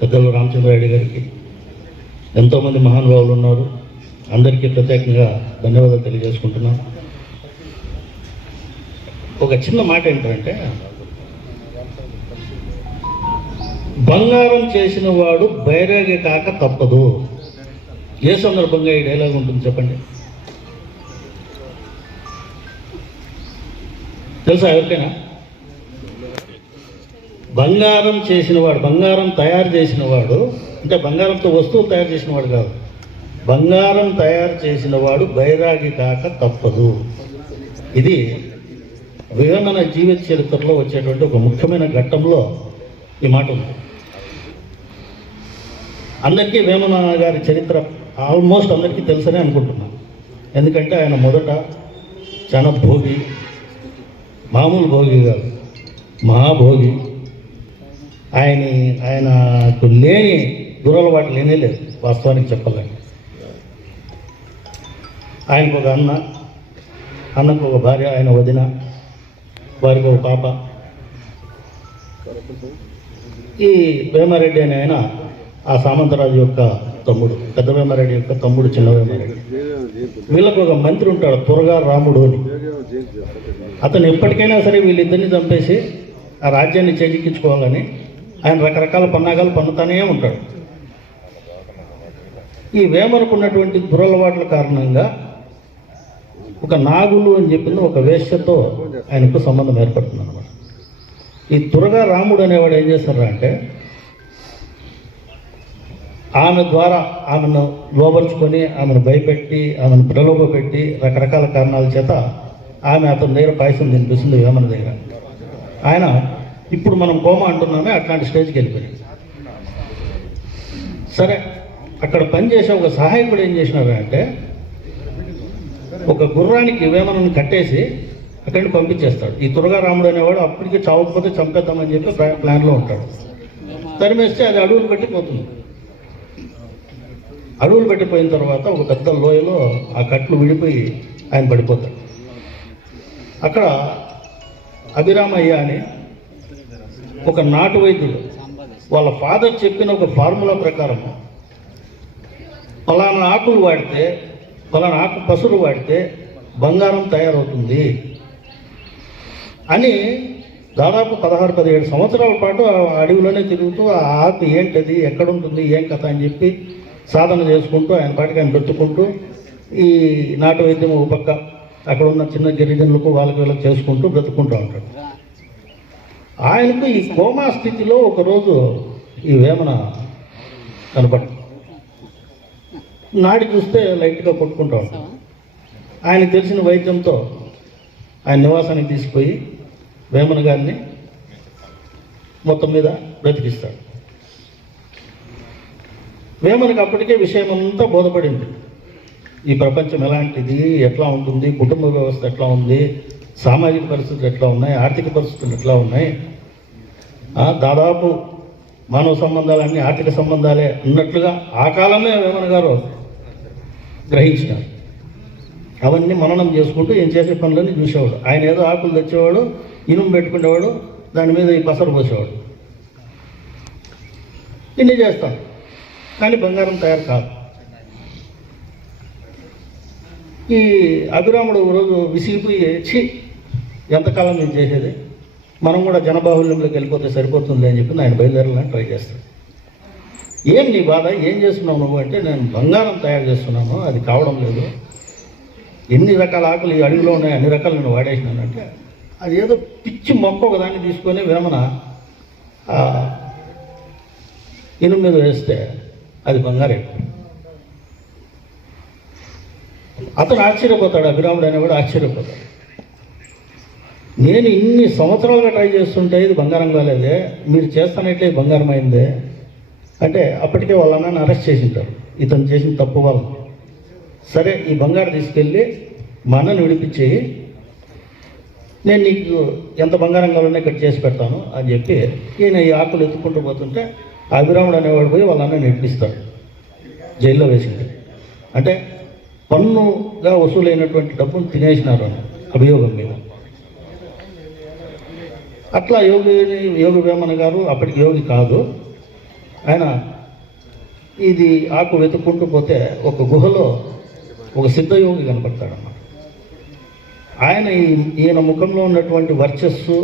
పెద్దలు రామచంద్రారెడ్డి గారికి, ఎంతోమంది మహానుభావులు ఉన్నారు. అందరికీ ప్రత్యేకంగా ధన్యవాదాలు తెలియజేసుకుంటున్నాం. ఒక చిన్న మాట ఏంటంటే, బంగారం చేసిన వాడు బైరాగి కాక తప్పదు. ఏ సందర్భంగా ఈ డైలాగ్ ఉంటుంది చెప్పండి? తెలుసా ఎవరికైనా? బంగారం చేసిన వాడు, బంగారం తయారు చేసిన వాడు అంటే బంగారంతో వస్తువులు తయారు చేసిన వాడు కాదు, బంగారం తయారు చేసిన వాడు బైరాగి కాక తప్పదు. ఇది వేమన జీవిత చరిత్రలో వచ్చేటువంటి ఒక ముఖ్యమైన ఘట్టంలో ఈ మాట ఉంది. అందరికీ వేమన గారి చరిత్ర ఆల్మోస్ట్ అందరికీ తెలుసనే అనుకుంటున్నాను. ఎందుకంటే ఆయన మొదట చాలా భోగి, మామూలు భోగి కాదు, మహాభోగి. ఆయనకు లేని దురలవాటు లేనే లేదు వాస్తవానికి చెప్పాలంటే. ఆయనకు ఒక అన్నకు ఒక భార్య, ఆయన వదిన, వారికి ఒక పాప. ఈ వేమారెడ్డి అని ఆయన ఆ సామంతరాజు యొక్క తమ్ముడు, పెద్ద వేమారెడ్డి యొక్క తమ్ముడు చిన్న వేమారెడ్డి. వీళ్ళకు ఒక మంత్రి ఉంటాడు త్వరగా రాముడు అని. అతను ఎప్పటికైనా సరే వీళ్ళిద్దరిని చంపేసి ఆ రాజ్యాన్ని చేజిక్కించుకోవాలని ఆయన రకరకాల పన్నాగాలు పన్నుతానే ఉంటాడు. ఈ వేమనకు ఉన్నటువంటి దురలవాట్ల కారణంగా ఒక నాగులు అని చెప్పింది ఒక వేశ్యతో ఆయనకు సంబంధం ఏర్పడుతుంది అన్నమాట. ఈ త్వరగా రాముడు అనేవాడు ఏం చేస్తారా అంటే, ఆమె ద్వారా ఆమెను లోబరుచుకొని, ఆమెను భయపెట్టి, ఆమెను ప్రలోభపెట్టి రకరకాల కారణాల చేత ఆమె అతని దగ్గర పాయసం తినిపిస్తుంది వేమన దగ్గర. ఆయన ఇప్పుడు మనం కోమ అంటున్నామే అట్లాంటి స్టేజ్కి వెళ్ళిపోయింది. సరే, అక్కడ పనిచేసే ఒక సహాయకుడు ఏం చేసినారంటే, ఒక గుర్రానికి వేమనను కట్టేసి అక్కడిని పంపించేస్తాడు. ఈ త్వరగా రాముడు అనేవాడు అప్పటికి చావకపోతే చంపేద్దామని చెప్పి ప్లాన్లో ఉంటాడు. తరిమేస్తే అది అడవులు పెట్టిపోతుంది. అడవులు పెట్టిపోయిన తర్వాత ఒక పెద్ద లోయలో ఆ కట్లు విడిపోయి ఆయన పడిపోతాడు. అక్కడ అభిరామయ్య అని ఒక నాటు వైద్యుడు వాళ్ళ ఫాదర్ చెప్పిన ఒక ఫార్ములా ప్రకారం ఫలానా ఆకులు వాడితే, ఫలానా ఆకు పసురు వాడితే బంగారం తయారవుతుంది అని దాదాపు 16-17 సంవత్సరాల పాటు ఆ అడవిలోనే తిరుగుతూ ఆ ఆకు ఏంటది, ఎక్కడుంటుంది, ఏం కథ అని చెప్పి సాధన చేసుకుంటూ ఆయన పాటికి ఆయన పెట్టుకుంటూ ఈ నాటు వైద్యం ఒక పక్క అక్కడ ఉన్న చిన్న గిరిజనులకు వాళ్ళకి వీళ్ళకి చేసుకుంటూ బ్రతుకుంటూ ఉంటాడు. ఆయనకు ఈ కోమా స్థితిలో ఒకరోజు ఈ వేమన కనపడు నాడి చూస్తే లైట్గా కొట్టుకుంటూ ఉంటాడు. ఆయనకు తెలిసిన వైద్యంతో ఆయన నివాసానికి తీసుకుపోయి వేమన గారిని మొత్తం మీద బ్రతికిస్తాడు. వేమనకి అప్పటికే విషయం అంతా బోధపడింది. ఈ ప్రపంచం ఎలాంటిది, ఎట్లా ఉంటుంది, కుటుంబ వ్యవస్థ ఎట్లా ఉంది, సామాజిక పరిస్థితులు ఎట్లా ఉన్నాయి, ఆర్థిక పరిస్థితులు ఎట్లా ఉన్నాయి, దాదాపు మానవ సంబంధాలన్నీ ఆర్థిక సంబంధాలే అన్నట్లుగా ఆ కాలమే వేమన గారు గ్రహించినారు. అవన్నీ మననం చేసుకుంటూ ఏం చేసే పనులన్నీ చూసేవాడు. ఆయన ఏదో ఆకులు తెచ్చేవాడు, ఇనుము పెట్టుకునేవాడు, దాని మీద ఈ పసరు పోసేవాడు. ఇన్ని చేస్తాం కానీ బంగారం తయారు కాదు. ఈ అభిరాముడు రోజు విసిగిపోయి ఎంతకాలం నేను చేసేది, మనం కూడా జనబాహుల్యంలోకి వెళ్ళిపోతే సరిపోతుంది అని చెప్పి ఆయన బయలుదేరాలని ట్రై చేస్తాడు. ఏం నీ బాధ, ఏం చేస్తున్నావు నువ్వు అంటే, నేను బంగారం తయారు చేస్తున్నాను, అది కావడం లేదు, ఎన్ని రకాల ఆకులు ఈ అడవిలో ఉన్నాయి, అన్ని రకాలు నేను వాడేసినానంటే, అది ఏదో పిచ్చి మొక్క ఒకదాన్ని తీసుకొని వేమన ఇనుము మీద వేస్తే అది బంగారం. అతను ఆశ్చర్యపోతాడు, అభిరాముడు అనేవాడు ఆశ్చర్యపోతాడు. నేను ఇన్ని సంవత్సరాలుగా ట్రై చేస్తుంటే ఇది బంగారం కాలేదే, మీరు చేస్తానట్లే బంగారం అయిందే అంటే అప్పటికే వాళ్ళ అన్నని అరెస్ట్ చేసింటారు ఇతను చేసిన తప్పు వల్ల. సరే ఈ బంగారం తీసుకెళ్ళి మా అన్నని విడిపించేయి, నేను నీకు ఎంత బంగారం కావాలన్నా ఇక్కడ చేసి పెడతాను అని చెప్పి ఈయన ఈ ఆకులు ఎత్తుకుంటూ పోతుంటే అభిరాముడు అనేవాడు పోయి వాళ్ళ అన్నని విడిపిస్తాడు. జైల్లో వేసింది అంటే పన్నుగా వసూలైనటువంటి డబ్బును తినేసినారు అని అభియోగం మీద. అట్లా యోగి వేమన గారు అప్పటికి యోగి కాదు, ఆయన ఇది ఆకు వెతుక్కుంటూ పోతే ఒక గుహలో ఒక సిద్ధయోగి కనపడతాడన్నమాట. ఆయన ఈయన ముఖంలో ఉన్నటువంటి వర్చస్సు,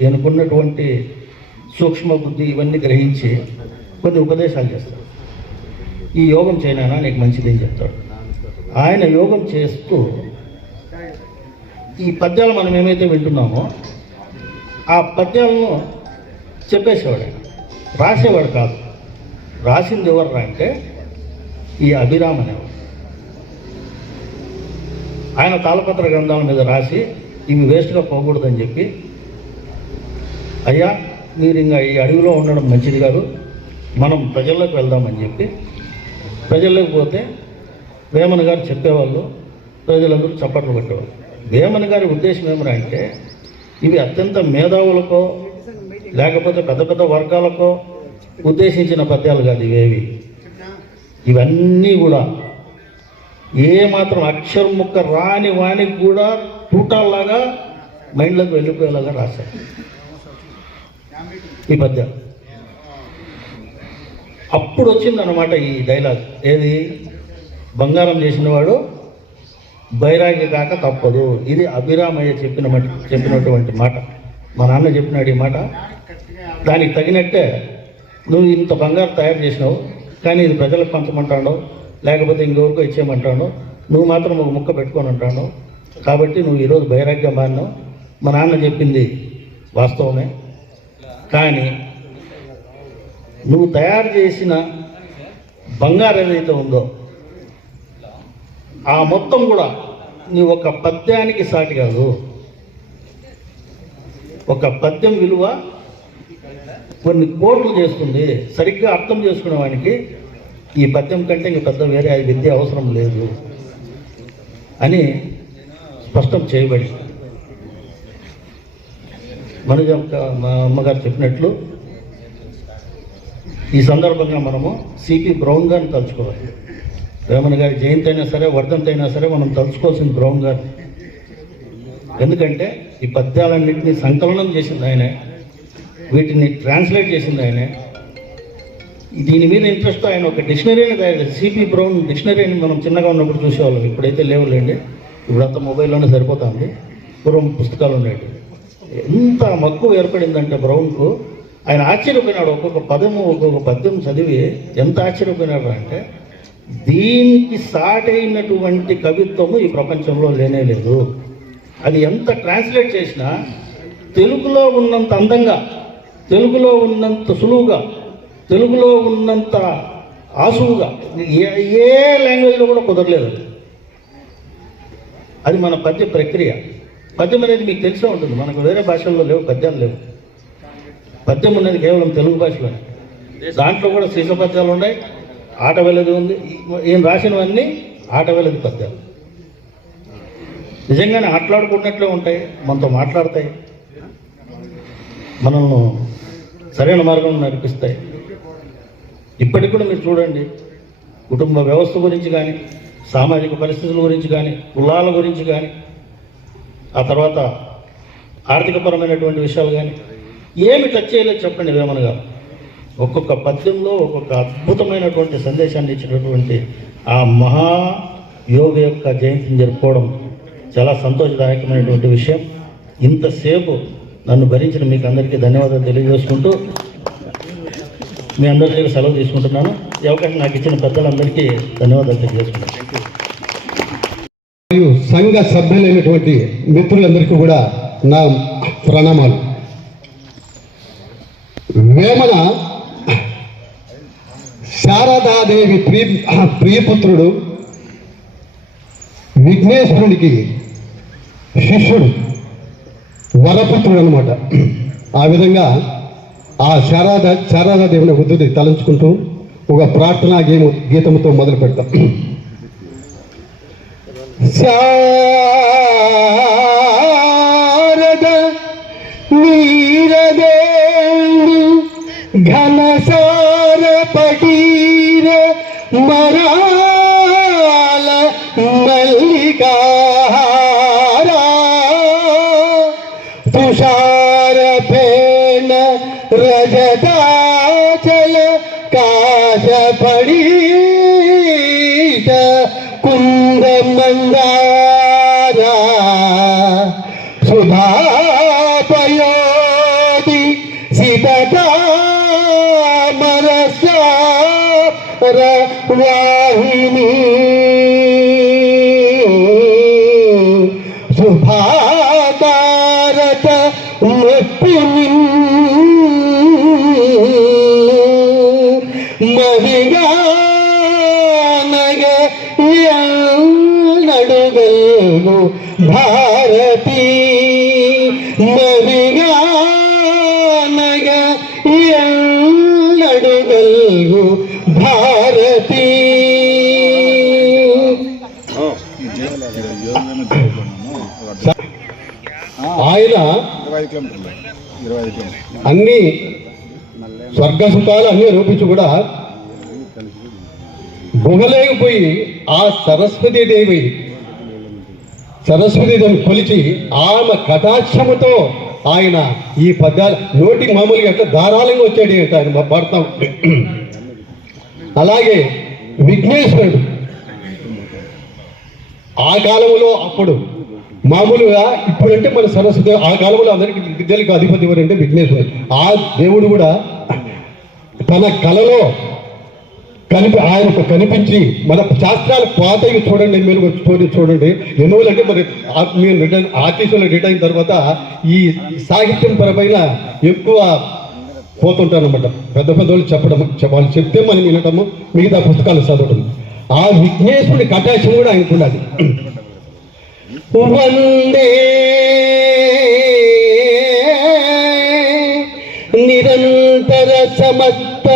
ఈయనకున్నటువంటి సూక్ష్మ బుద్ధి ఇవన్నీ గ్రహించి కొన్ని ఉపదేశాలు చేస్తాడు. ఈ యోగం చేయనా నీకు మంచిది అని చెప్తాడు. ఆయన యోగం చేస్తూ ఈ పద్యాలు మనం ఏమైతే వింటున్నామో ఆ పద్యాలను చెప్పేసేవాడు. ఆయన రాసేవాడు కాదు, రాసింది ఎవరు అంటే ఈ అభిరామ్ అనేవాడు. ఆయన తాళపత్ర గ్రంథాల మీద రాసి ఇవి వేస్ట్గా పోకూడదని చెప్పి, అయ్యా మీరు ఇంకా ఈ అడవిలో ఉండడం మంచిది కాదు, మనం ప్రజల్లోకి వెళ్దామని చెప్పి ప్రజల్లోకి పోతే వేమన గారు చెప్పేవాళ్ళు, ప్రజలందరూ చప్పట్లు కొట్టేవాళ్ళు. వేమన గారి ఉద్దేశం ఏమనంటే ఇవి అత్యంత మేధావులకో లేకపోతే పెద్ద పెద్ద వర్గాలకో ఉద్దేశించిన పద్యాలు కాదు ఇవేవి. ఇవన్నీ కూడా ఏమాత్రం అక్షరం ముక్క రాని వానికి కూడా తూటాల్లాగా మైండ్లోకి వెళ్ళిపోయేలాగా రాశారు ఈ పద్యాలు. అప్పుడు వచ్చిందనమాట ఈ డైలాగ్, ఏది బంగారం చేసినవాడు బైరాగి కాక తప్పదు. ఇది అభిరామయ్య చెప్పినటువంటి మాట. మా నాన్న చెప్పినాడు ఈ మాట. దానికి తగినట్టే నువ్వు ఇంత బంగారం తయారు చేసినావు, కానీ ఇది ప్రజలకు పంచమంటాడు, లేకపోతే ఇంకెవరికో ఇచ్చేయమంటాడు, నువ్వు మాత్రం ఒక ముక్క పెట్టుకొని ఉంటాను. కాబట్టి నువ్వు ఈరోజు బైరాగ్యం మారినావు. మా నాన్న చెప్పింది వాస్తవమే, కానీ నువ్వు తయారు చేసిన బంగారం ఏదైతే ఉందో ఆ మొత్తం కూడా నీ ఒక పద్యానికి సాటి కాదు. ఒక పద్యం విలువ కొన్ని కోట్లు చేస్తుంది. సరిగ్గా అర్థం చేసుకునే వానికి ఈ పద్యం కంటే ఇంక పెద్ద వేరే విద్య అవసరం లేదు అని స్పష్టం చేయబడి, మనజ మా అమ్మగారు చెప్పినట్లు ఈ సందర్భంగా మనము సిపి బ్రౌన్ గారిని తలుచుకోవాలి. వేమన గారి జయంతి అయినా సరే, వర్ధంతి అయినా సరే మనం తలుచుకోవాల్సిన బ్రౌన్ గారు. ఎందుకంటే ఈ పద్యాలన్నింటినీ సంకలనం చేసింది ఆయనే, వీటిని ట్రాన్స్లేట్ చేసింది ఆయనే. దీని మీద ఇంట్రెస్ట్ ఆయన ఒక డిక్షనరీని తయారు చేసి, సిపి బ్రౌన్ డిక్షనరీని మనం చిన్నగా ఉన్నప్పుడు చూసేవాళ్ళం, ఇప్పుడైతే లేవులేండి, ఇప్పుడంతా మొబైల్లోనే సరిపోతుంది. పూర్వం పుస్తకాలు ఉండేవి. ఎంత మక్కువ ఏర్పడిందంటే బ్రౌన్కు, ఆయన ఆశ్చర్యపోయినాడు. ఒక్కొక్క పద్యం చదివి ఎంత ఆశ్చర్యపోయినాడు అంటే, దీనికి సాటైనటువంటి కవిత్వము ఈ ప్రపంచంలో లేనే లేదు. అది ఎంత ట్రాన్స్లేట్ చేసినా తెలుగులో ఉన్నంత అందంగా, తెలుగులో ఉన్నంత సులువుగా, తెలుగులో ఉన్నంత ఆసువుగా ఏ లాంగ్వేజ్లో కూడా కుదరలేదు. అది మన పద్య ప్రక్రియ. పద్యం అనేది మీకు తెలిసే ఉంటుంది, మనకు వేరే భాషల్లో లేవు, పద్యాలు లేవు. పద్యం ఉన్నది కేవలం తెలుగు భాషలోనే. దాంట్లో కూడా శ్రీస పద్యాలు ఉన్నాయి, ఆట వెలది ఉంది. ఈయన రాసినవన్నీ ఆట వెలది పద్యాలు. నిజంగానే ఆటలాడుకున్నట్లే ఉంటాయి, మనతో మాట్లాడతాయి, మనల్ని సరైన మార్గంలో నడిపిస్తాయి. ఇప్పటికి కూడా మీరు చూడండి, కుటుంబ వ్యవస్థ గురించి కానీ, సామాజిక పరిస్థితుల గురించి కానీ, కులాల గురించి కానీ, ఆ తర్వాత ఆర్థికపరమైనటువంటి విషయాలు కానీ ఏమి టచ్ చేయలేదు చెప్పండి వేమన గారు. ఒక్కొక్క పద్యంలో ఒక్కొక్క అద్భుతమైనటువంటి సందేశాన్ని ఇచ్చినటువంటి ఆ మహాయోగ యొక్క జయంతిని జరుపుకోవడం చాలా సంతోషదాయకమైనటువంటి విషయం. ఇంతసేపు నన్ను భరించిన మీకు అందరికీ ధన్యవాదాలు తెలియజేసుకుంటూ మీ అందరి దగ్గర సెలవు తీసుకుంటున్నాను. ఈ అవకాశం నాకు ఇచ్చిన పెద్దలందరికీ ధన్యవాదాలు తెలియజేసుకుంటాను. మరియు సంఘ సభ్యులైనటువంటి మిత్రులందరికీ కూడా నా ప్రణామాలు. వేమన శారదాదేవి ప్రియపుత్రుడు, విఘ్నేశ్వరునికి శిష్యుడు, వరపుత్రుడు అనమాట. ఆ విధంగా ఆ శారదాదేవిని ఉద్ధృతి తలంచుకుంటూ ఒక ప్రార్థనా గీతంతో మొదలు పెడతాం. శారద వీరదేవి ఘనసార పటీర మరాల మల్లికారా తుషార ఫేన రజతాచల కాశపడీత కుందమందారా సుధాపయోది సితామరసార వాహిని శుభాకారత ముప్పిని మదిగానగ నడుగల్ను భారతి మదిగానగ నడుగల్ను భారతి. ఆయన అన్ని స్వర్గ సుఖాలు అన్ని రూపించి కూడా గుహలేకపోయి ఆ సరస్వతీదేవిని కొలిచి ఆమె కటాక్షముతో ఆయన ఈ పద్యాలు నోటి మామూలుగా అట్లా ధారాళంగా వచ్చాడు అంటే ఆయన పాడతాం. అలాగే విఘ్నేశ్వరుడు ఆ కాలంలో అప్పుడు మామూలుగా ఇప్పుడంటే మన సరస్వతి, ఆ కాలంలో అందరికీ విద్యలకు అధిపతి ఎవరంటే విఘ్నేశ్వరుడు. ఆ దేవుడు కూడా తన కళలో ఆయనకు కనిపించి మన శాస్త్రాలు పాతవి చూడండి, మీరు చూడండి. ఎందువల్లంటే మరి మీరు ఆర్టిస్టులు రిటైర్ అయిన తర్వాత ఈ సాహిత్యం పరమైన ఎక్కువ పోతుంటారనమాట. పెద్ద వాళ్ళు చెప్పడం, వాళ్ళు చెప్తే మనం వినటము, మిగతా పుస్తకాలు చదవడం. ఆ విఘ్నేశ్వరుడి కటాక్షం కూడా ఆయనకు ఉండాలి. వందే నిరంతర సమస్త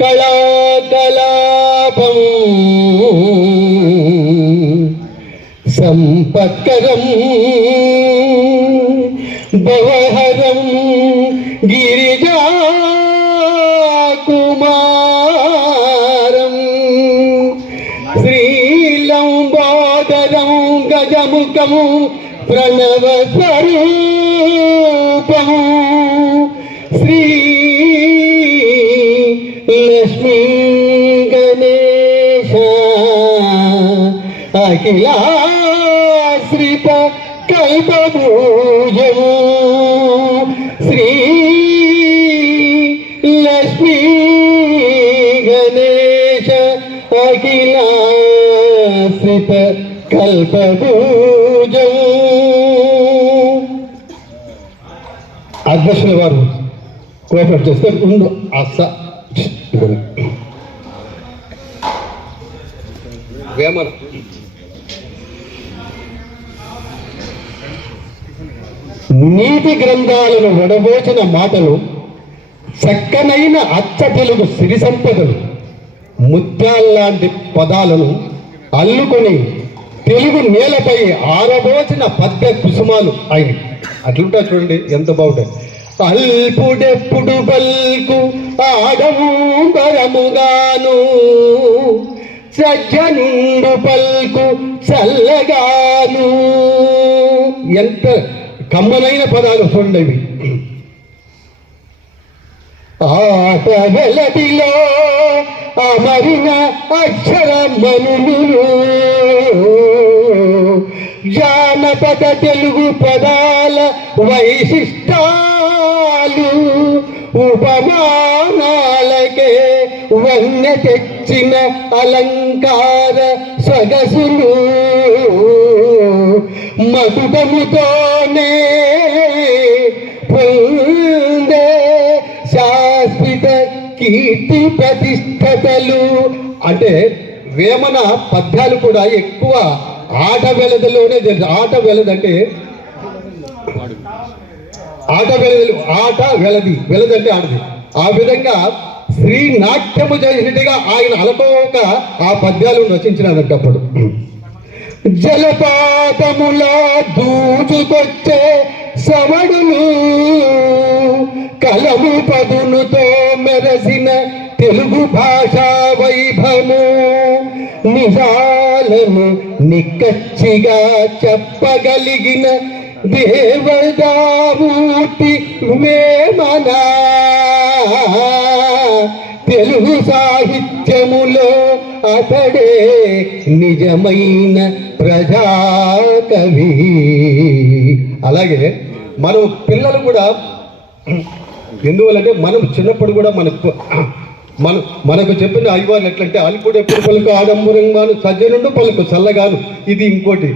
కళాకలాపం సంపత్కరం భవహరం గిరిజా కుమారం శ్రీలంబోదరం గజముఖం ప్రణవ స్వరూపం శ్రీ లక్ష్మీ గణేశ అఖిలాశ్రిత కల్పభూజం గణేశ అఖిలాశ్రిత కల్పభూజం. అధ్యక్షుల వారు కోఆపరేట్ చేస్తే ఉండు వేమన నీతి గ్రంథాలను వడబోచిన మాటలు, చక్కనైన అచ్చ తెలుగు సిరి సంపదలు, ముత్యాల్లాంటి పదాలను అల్లుకొని తెలుగు నేలపై ఆరబోచిన పద్య కుసుమాలు అయి అట్లుంటా చూడండి ఎంత బాగుంటాయి. అల్పుడెప్పుడు బల్కు ఆడంబరముగాను, సజ్జనుండు పల్కు చల్లగాను. ఎంత కమ్మనైన పదాలు చూడండి. ఆట వెలటిలో అమరిన అక్షరమనులు, జానపద తెలుగు పదాల వైశిష్టాలు, ఉపమానాలకే వన్య తెచ్చిన అలంకార సొగసులు, మధురముతోనే పొందే శాశ్వత కీర్తి ప్రతిష్టతలు. అంటే వేమన పద్యాలు కూడా ఎక్కువ ఆట వెలదలోనే ఆట వెలదంటే ఆట వెలదంటే ఆడది. ఆ విధంగా శ్రీ నాట్యము చేసినట్టుగా ఆయన అలపోక ఆ పద్యాలు రచించినప్పుడు జలపాతములా దూచుకొచ్చే సమడులు, కలము పదునుతో మెరసిన తెలుగు భాషా వైభవము, నిజాలను నిక్కచ్చిగా చెప్పగలిగిన దేవదామూర్తి వేమన. తెలుగు సాహిత్యములో అతడే నిజమైన ప్రజాకవి. అలాగే మనం పిల్లలు కూడా ఎందువల్లంటే మనం చిన్నప్పుడు కూడా మనకు చెప్పిన అయ్యవాళ్ళు ఎట్లంటే అల్పుడు ఎప్పుడు పలుకు ఆడంబరంగాను, సజ్జనుండు పలుకు చల్లగాను. ఇది ఇంకోటి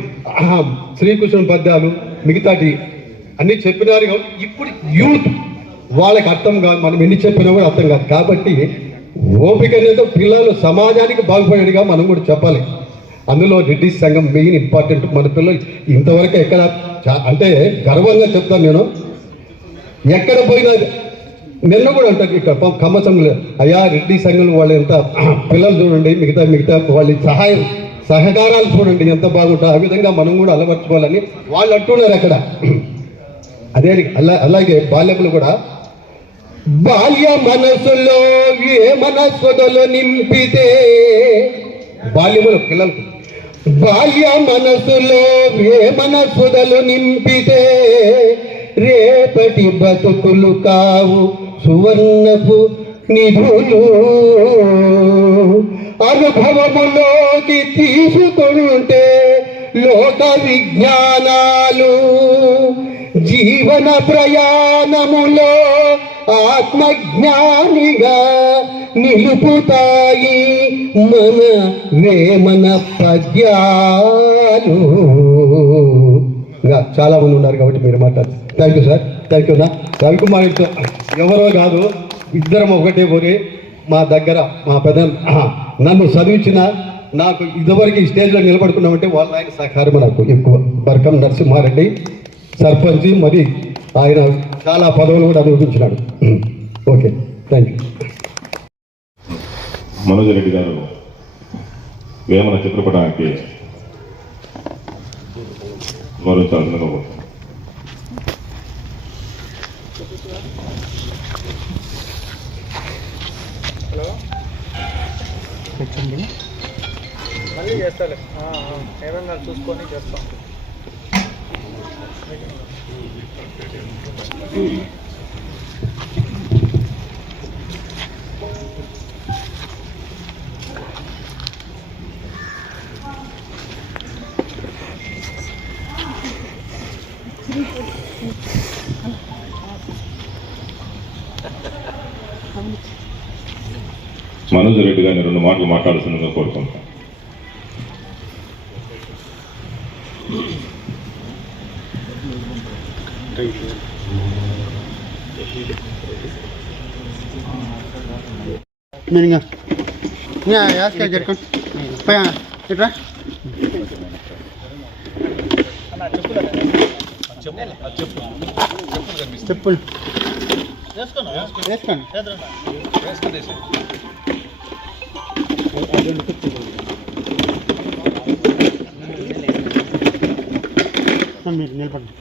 శ్రీకృష్ణుని పద్యాలు మిగతాటి అన్ని చెప్పినారు. ఇప్పుడు యూత్ వాళ్ళకి అర్థం కాదు, మనం ఎన్ని చెప్పినా కూడా అర్థం కాదు. కాబట్టి ఓపిక అనేది పిల్లలు సమాజానికి బాగుపడేట్టుగా మనం కూడా చెప్పాలి. అందులో రెడ్డి సంఘం మెయిన్ ఇంపార్టెంట్. మన పిల్లలు ఇంతవరకు ఎక్కడ అంటే గర్వంగా చెప్తాను నేను, ఎక్కడ పోయినా నిన్న కూడా అంటారు ఇక్కడ కమ్మ సంఘంలో, అయ్యా రెడ్డి సంఘం వాళ్ళు ఎంత పిల్లలు చూడండి, మిగతా వాళ్ళ సహకారాలు చూడండి ఎంత బాగుంటారు. ఆ విధంగా మనం కూడా అలవర్చుకోవాలని వాళ్ళు అంటున్నారు అక్కడ. అదే అలాగే బాల్యములు కూడా బాల్య మనసులో ఏ మనస్సులో నింపితే, బాల్యములు పిల్లలకు బాల్య మనసులో ఏ మనస్సులో నింపితే రేపటి బతుకులు కావు సువర్ణపు నిధులు. అనుభవములోకి తీసుకుంటే లోక విజ్ఞానాలు, జీవన ప్రయాణములో ఆత్మజ్ఞానిగా నిలుపుతాయి మన వేమన పద్యాలు. ఇంకా చాలా మంది ఉన్నారు కాబట్టి మీరు మాట్లాడారు. Thank you sir, thank you. నా రవికుమార్ ఎవరో కాదు, ఇద్దరం ఒకటే పోయి మా దగ్గర మా పెద్ద నన్ను చదివించిన, నాకు ఇదివరకు ఈ స్టేజ్లో నిలబడుకున్నామంటే వాళ్ళ ఆయన సహకారం నాకు ఎక్కువ. బర్కం నరసింహారెడ్డి సర్పంచి, మరి ఆయన చాలా పదవులు కూడా అనుభవించినాడు. Okay, thank you. Manoj Reddy గారు వేమన చిత్రపటానికి గౌరవించాల్సిందిగా కోరుతున్నాను. మళ్ళీ చేస్తాలే, ఏమన్నా చూసుకొని చేస్తాం. మనోజ్ మనోజ్ రెడ్డి గారిని 2 మాటలు మాట్లాడాల్సిందిగా కోరుకుంటాం. చెప్పులు మీరు నిలబడండి.